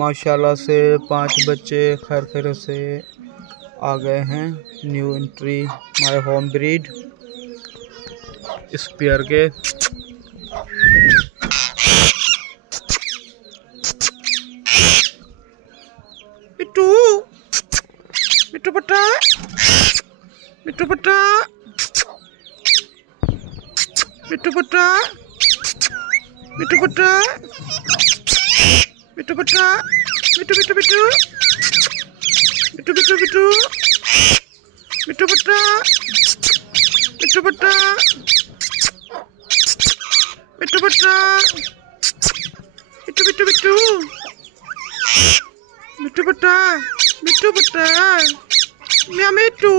माशाल्लाह से 5 बच्चे खैर खैर से आ गए हैं। New entry my home breed spare के। मिट्टू मिट्टू बट्टा मिट्टू बट्टा मिट्टू बट्टा मिट्टू बट्टा मिट्टू बट्टा मिट्टू मिट्टू मिट्टू मिट्टू मिट्टू मिट्टू मिट्टू बट्टा मिट्टू बट्टा मिट्टू बट्टा मिट्टू मिट्टू मिट्टू मिट्टू बट्टा मिट्टू बट्टा म्या मिट्टू।